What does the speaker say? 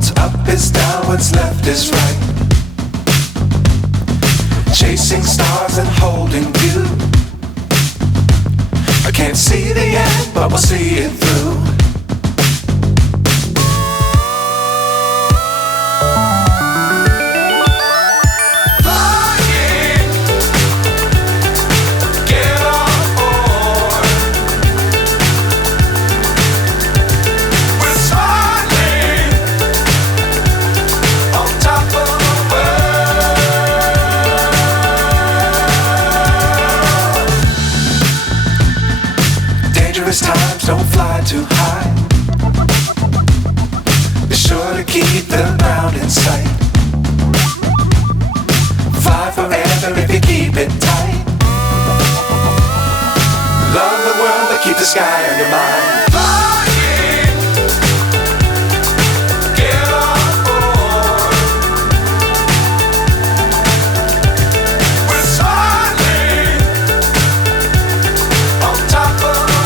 What's up is down, what's left is right. Chasing stars and holding you. I can't see the end, but we'll see it through. Times don't fly too high. Be sure to keep the ground in sight. Fly forever if you keep it tight. Love the world but keep the sky on your mind.